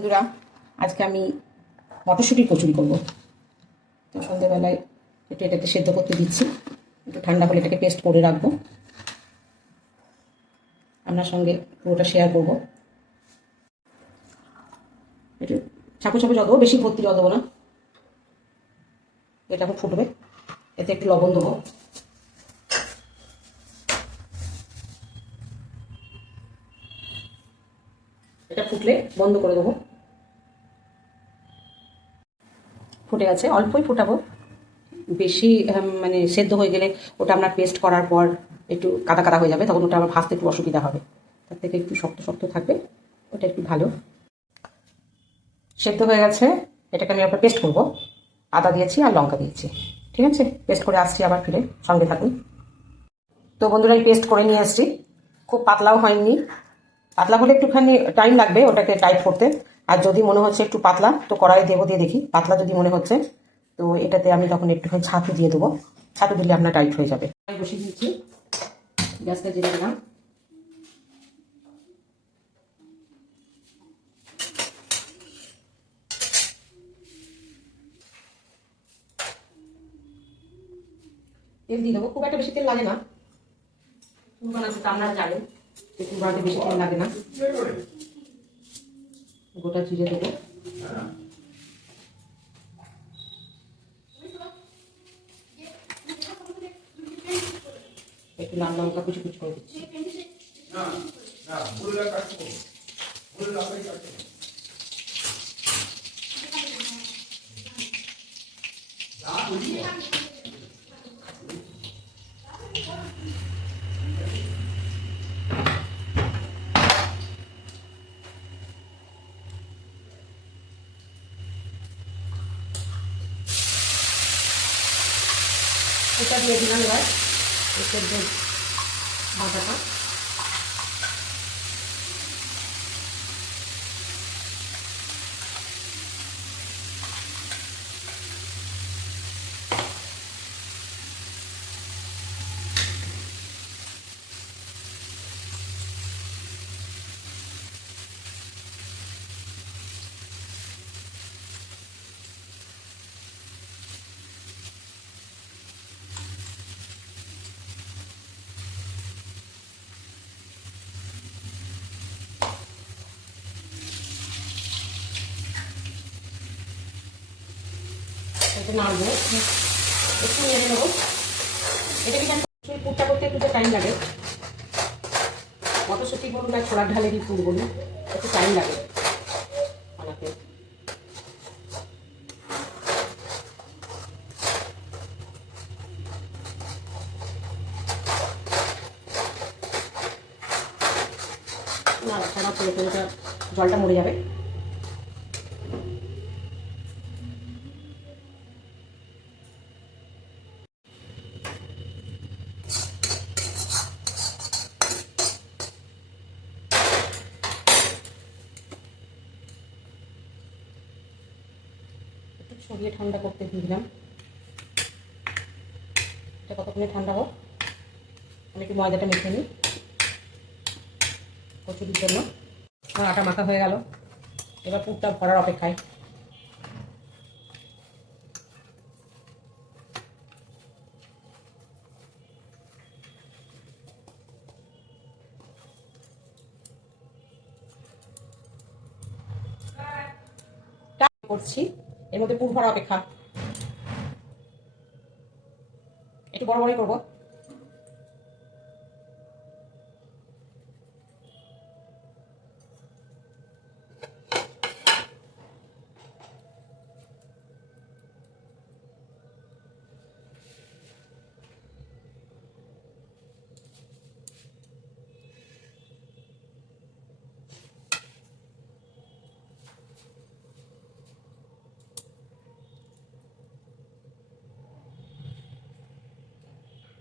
বন্ধুরা, আজকে আমি মটরশুঁটির কচুরি করব। তো সন্ধ্যেবেলায় একটু এটাকে সেদ্ধ করতে দিচ্ছি, একটু ঠান্ডা হলে এটাকে পেস্ট করে রাখবো। আপনার সঙ্গে পুরোটা শেয়ার করব। একটু ছাপো ছাপো জল দেবো, বেশি ভর্তি জল দেবো না। এটা এখন ফুটবে, এতে একটু লবণ দেবো। এটা ফুটলে বন্ধ করে দেবো। ফুটে গেছে, অল্পই ফুটাবো, বেশি মানে সেদ্ধ হয়ে গেলে ওটা আপনার পেস্ট করার পর একটু কাদা কাদা হয়ে যাবে, তখন ওটা আবার ভাজতে একটু অসুবিধা হবে। তার থেকে একটু শক্ত শক্ত থাকবে, ওটা একটু ভালো। সেদ্ধ হয়ে গেছে, এটাকে আমি আবার পেস্ট করব। আদা দিয়েছি আর লঙ্কা দিয়েছি। ঠিক আছে, পেস্ট করে আসছি আবার ফিরে, সঙ্গে থাকুন। তো বন্ধুরা, আমি পেস্ট করে নিয়ে আসছি। খুব পাতলাও হয়নি, পাতলা হলে একটুখানি টাইম লাগবে ওটাকে টাইট করতে। আর যদি মনে হচ্ছে একটু পাতলা, তো কড়াই দেবো, দিয়ে দেখি। পাতলা যদি মনে হচ্ছে, তো এটাতে আমি তখন একটুখানি ছাতু দিয়ে দেবো। ছাতু দিলে আপনার টাইট হয়ে যাবে। আমি বসিয়ে দিচ্ছি, গ্যাসটা জেলে দিলাম। তেল দিয়ে দেবো, খুব একটা বেশি তেল লাগে না। চুল বানাতে তো আপনারা জানেন, চুল বানাতে বেশি তেল লাগে না। গোটা জিরে দেবো, একটু লাল লঙ্কা কুচি কুচি করে দিচ্ছি। এটা দিয়ে দিলাম এবার সেদ্ধ বাটাটা। একটু নাড়বো, একটু নেড়ে নেবো। এটা কিন্তু পুরটা করতে একটু টাইম লাগে। মটরশুঁটি বলুন আর ছোলার ঢালেরই পুর বলুন, একটু টাইম লাগে বানাতে। নাড়াচাড়া করে করে জলটা মরে যাবে। একটু ছড়িয়ে ঠান্ডা করতে দিয়ে দিলাম। এটা কতক্ষণে ঠান্ডা হোক, আমি একটু ময়দাটা মেখে নিই কচুরির জন্য। আমার আটা মাখা হয়ে গেল, এবার পুরটা ভরার অপেক্ষায়। করছি, এর মধ্যে পুর ভরা অপেক্ষা। একটু বড় বড়ই করবো।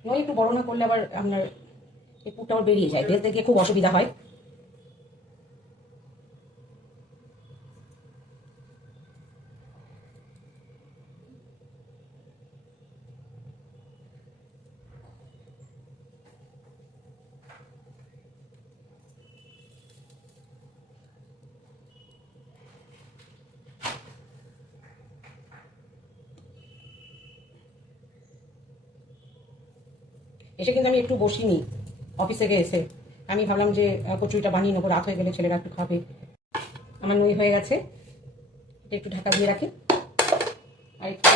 নয়, একটু বড় না করলে আবার আপনার এই পুরটা আবার বেরিয়ে যায়, বেলতে গিয়ে খুব অসুবিধা হয়। এসে কিন্তু আমি একটু বসিনি, অফিস থেকে এসে আমি ভাবলাম যে কচুরিটা বানিয়ে নেবো, রাত হয়ে গেলে ছেলেরা একটু খাবে। আমার নই হয়ে গেছে, এটা একটু ঢাকা দিয়ে রাখি। আর একটু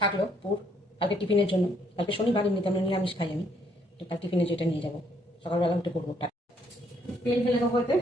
থাকলো পুর কালকে টিফিনের জন্য, কালকে শনিবার, এমনিতে আমরা নিরামিষ খাই আমি, তো কাল টিফিনে যেটা নিয়ে যাবো, সকালবেলা উঠে করবো। তেল ফেলে দেবো এতে।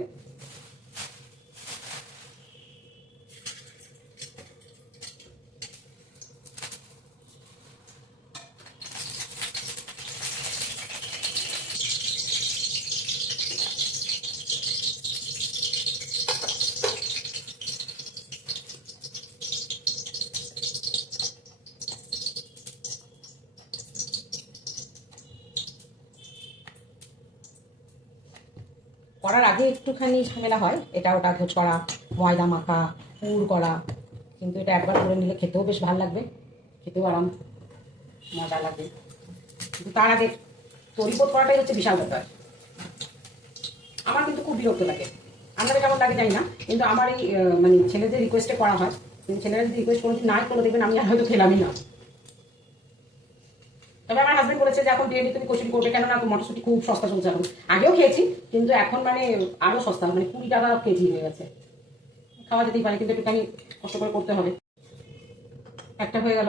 করার আগে একটুখানি ঝামেলা হয়, এটা ওটা গোছ করা, ময়দা মাখা, পুর করা, কিন্তু এটা একবার করে নিলে খেতেও বেশ ভালো লাগবে, খেতেও আরাম মজা লাগবে। কিন্তু তার আগে তৈরিপোত করাটাই হচ্ছে বিশাল ব্যাপার। আমার কিন্তু খুব বিরক্ত লাগে, আপনাদের কেমন লাগে জানি না, কিন্তু আমার এই মানে ছেলেদের রিকোয়েস্টে করা হয়, কিন্তু ছেলেরা যদি রিকোয়েস্ট কোনোদিন নাই করলে দেখবেন আমি আর হয়তো খেলামই না। তবে আমার হাজবেন্ড বলেছে যে এখন ডেলি তুমি কচুরি করবে, কেননা মটরশুঁটি খুব সস্তা চলছে এখন, আগেও খেয়েছি কিন্তু এখন মানে আরো সস্তা, মানে 20 টাকা কেজি হয়ে গেছে। খাওয়া যেতেই পারে, কিন্তু একটুখানি কষ্ট করে করতে হবে। একটা হয়ে গেল,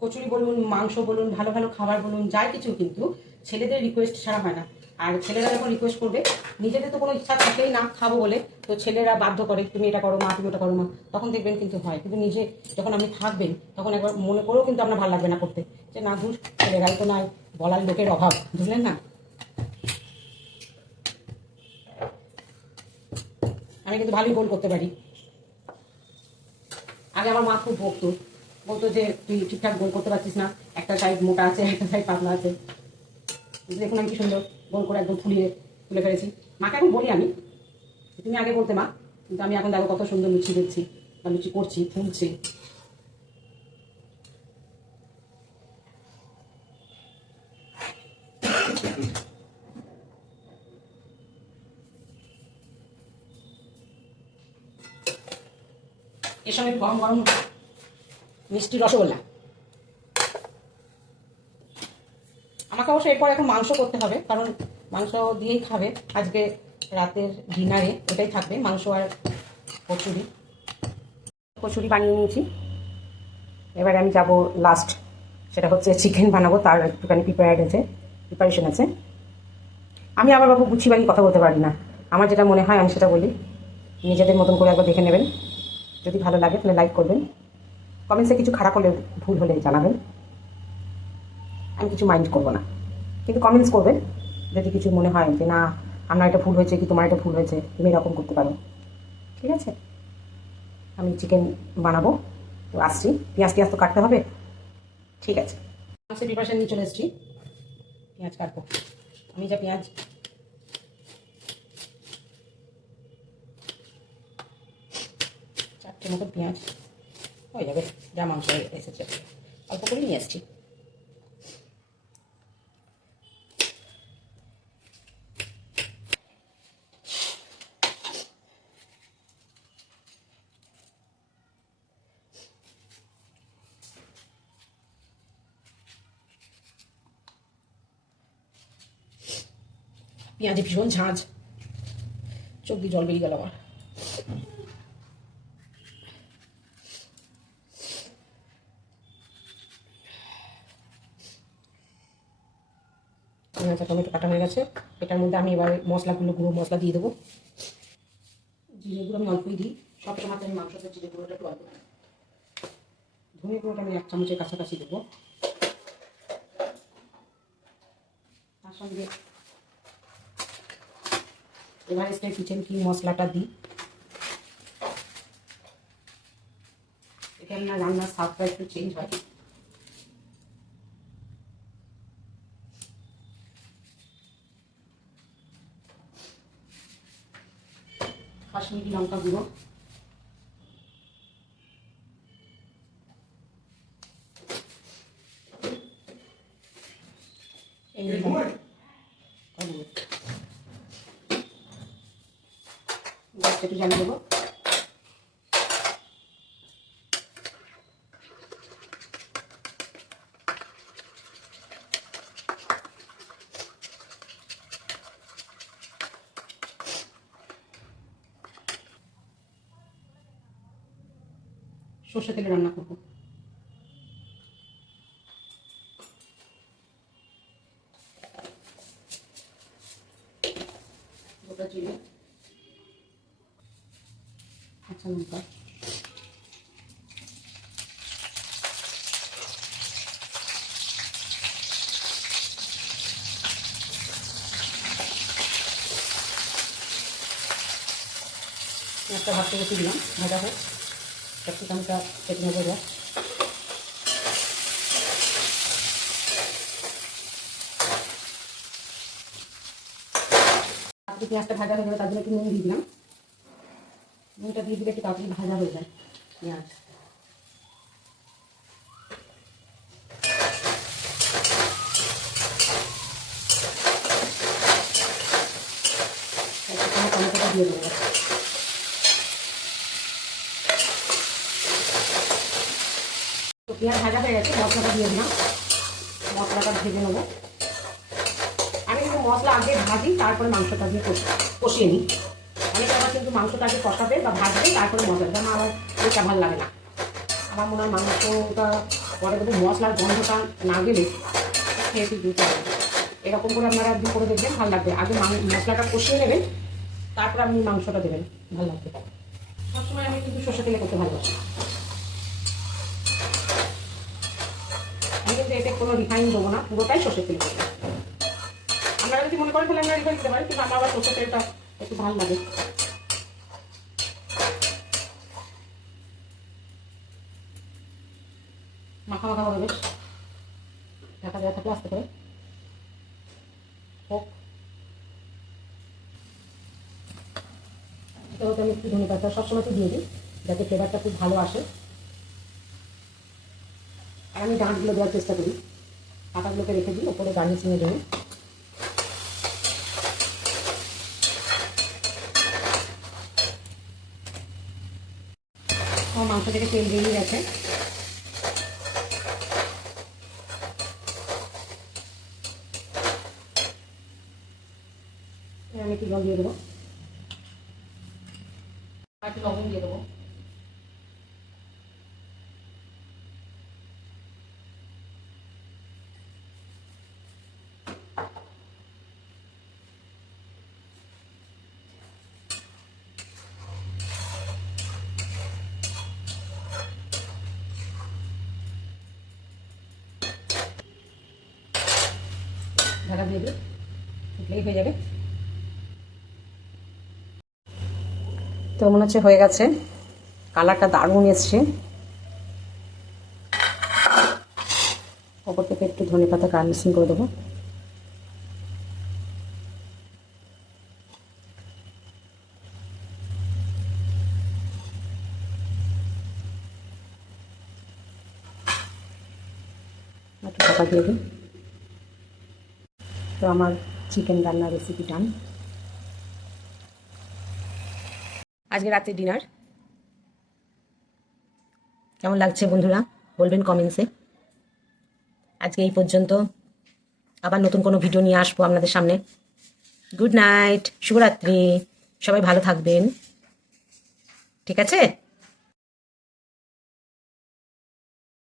কচুরি বলুন, মাংস বলুন, ভালো ভালো খাবার বলুন, যাই কিছু কিন্তু ছেলেদের রিকোয়েস্ট ছাড়া হয় না। আর ছেলেরা যখন রিকোয়েস্ট করবে, নিজেদের তো কোনো ইচ্ছা থাকেই না খাবো বলে, তো ছেলেরা বাধ্য করে তুমি এটা করো মা, তুমি ওটা করো মা, তখন দেখবেন কিন্তু হয়। কিন্তু নিজে যখন আপনি থাকবেন তখন একবার মনে করেও কিন্তু আপনার ভালো লাগবে না করতে, যে না ধুর, ছেলেরাই তো নয়, বলার লোকের অভাব, বুঝলেন না। আমি কিন্তু ভালোই গোল করতে পারি। আগে আমার মা খুব বলতো যে তুই ঠিকঠাক গোল করতে পারছিস না, একটা সাইড মোটা আছে, একটা সাইড পাতলা আছে। দেখুন আমি কি সুন্দর গোল করে একদম তুলে ফেলেছি। মাকে এখন বলি আমি, তুমি আগে বলতে মা, কিন্তু আমি এখন দেখো কত সুন্দর লুচি দিচ্ছি বা লুচি করছি, ফুলছে। এর সঙ্গে গরম গরম মিষ্টি রসগোল্লা। আমাকে অবশ্য এরপর এখন মাংস করতে হবে, কারণ মাংস দিয়েই খাবে আজকে রাতের ডিনারে, এটাই থাকবে, মাংস আর কচুরি বানিয়ে নিয়েছি। এবারে আমি যাব লাস্ট, সেটা হচ্ছে চিকেন বানাবো, তার একটুখানি প্রিপারেশন আছে। আমি আবার বাবু গুছিয়ে বাড়ি কথা বলতে পারি না, আমার যেটা মনে হয় আমি সেটা বলি, নিজেদের মতন করে একবার দেখে নেবেন। যদি ভালো লাগে তাহলে লাইক করবেন, কমেন্টসে কিছু খারাপ হলে, ভুল হলে জানাবেন, আমি কিছু মাইন্ড করবো না, কিন্তু কমেন্টস করবেন যদি কিছু মনে হয় যে না আমার এটা ভুল হয়েছে, কি তোমার এটা ভুল হয়েছে, তুমি এরকম করতে পারো। ঠিক আছে, আমি চিকেন বানাবো, তো আসছি। পেঁয়াজ তো কাটতে হবে। ঠিক আছে, মাংসের প্রিপারেশন নিয়ে চলে এসেছি, পেঁয়াজ কাটবো। আমি যা পেঁয়াজ, চারটে মতো পেঁয়াজ হয়ে যাবে, যা মাংস এসেছে অল্প করে নিয়ে এসেছি। পেঁয়াজে ভীষণ ঝাঁঝ, চোখ দিয়ে জল বেরিয়ে গেল আমার। টমেটো কাটা হয়ে গেছে, এটার মধ্যে আমি এবার মশলাগুলো, গুঁড়ো মশলা দিয়ে দেবো। জিরে গুঁড়ো আমি অল্পই দিই, সব সময় আমি মাংসতে জিরে গুঁড়োটা একটু অল্প দিই। ধনে গুঁড়োটা আমি 1 চামচের কাছাকাছি দেবো। তার সঙ্গে এভারেস্টের কিচেন কিং মশলাটা দিই, এখানে না রান্নার স্বাদটা একটু চেঞ্জ হয়। কাশ্মীরি লঙ্কা গুঁড়ো, একটু জানিয়ে দেবো। সর্ষে তেলে রান্না করবো। গোটা জিরে, কাঁচা লঙ্কা, একটা ভাত থেকে দিলাম ভাজা হোক, ক্যাপসিকামটা কেটে নেবো এবার। তারপরে পেঁয়াজটা ভাজা হয়ে যাবে, তার জন্য একটু নুন দিয়ে দিলাম। নুনটা দিয়ে দিলে একটু তাড়াতাড়ি ভাজা হয়ে যায় পেঁয়াজ। টমেটোটা দিয়ে দেবো। তো পেঁয়াজ ভাজা হয়ে গেছে, মশলাটা দিয়ে দিলাম। মশলাটা ভেজে নেবো। আমি কিন্তু মশলা আগে ভাজি, তারপরে মাংসটা দিয়ে কষিয়ে নিই। অনেকে আবার কিন্তু মাংসটা আগে কষাবে বা ভাজবে, তারপরে মশলা, যেমন আমার এটা ভালো লাগে না। আমার মনে হয় মাংসটা পরে যদি মশলার গন্ধটা না গেলে খেয়ে দিতে হবে। এরকম করে আপনারা একদিন করে দেখবেন, ভালো লাগবে। আগে মশলাটা কষিয়ে নেবেন, তারপরে আপনি মাংসটা দেবেন, ভালো লাগবে। সবসময় আমি কিন্তু সর্ষে তেলে করতে ভালোবাসি। আমি কিন্তু এতে কোনো রিফাইন দেবো না, পুরোটাই সর্ষে তেল করবো। আপনারা যদি মনে করেন তাহলে আমরা রিফাইন দিতে পারি, কিন্তু আমার আবার সর্ষে তেলটা একটু ভালো লাগে। মাখা মাখা হবে বেশ, ঢাকা দেওয়া থাকলে আসতে পারে হোক। এটা হয়তো আমি একটু ধনে পাতা সবসময় তো দিয়ে দিই, যাতে ফ্লেভারটা খুব ভালো আসে। আর আমি ডাঁটগুলো দেওয়ার চেষ্টা করি, পাতাগুলোকে রেখে দিই ওপরে গার্নিশিংয়ের জন্য। আমার মাংস থেকে তেল বেরিয়ে গেছে। আমি একটু জল দিয়ে দেবো, আর একটু লবণ দিয়ে দেবো। ঢাকা দিয়ে দিই, ফুটলেই হয়ে যাবে। তো মনে হচ্ছে হয়ে গেছে, কালারটা দারুণ এসছে। ওপর থেকে একটু ধনে পাতা গার্নিশিং করে দেবো। একটু ঢাকা দিয়ে দিই। তো আমার চিকেন রান্নার রেসিপি ডান। আজকে রাতে ডিনার কেমন লাগছে বন্ধুরা বলবেন কমেন্টসে। আজকে এই পর্যন্ত, আবার নতুন কোনো ভিডিও নিয়ে আসবো আপনাদের সামনে। গুড নাইট, শুভরাত্রি, সবাই ভালো থাকবেন, ঠিক আছে।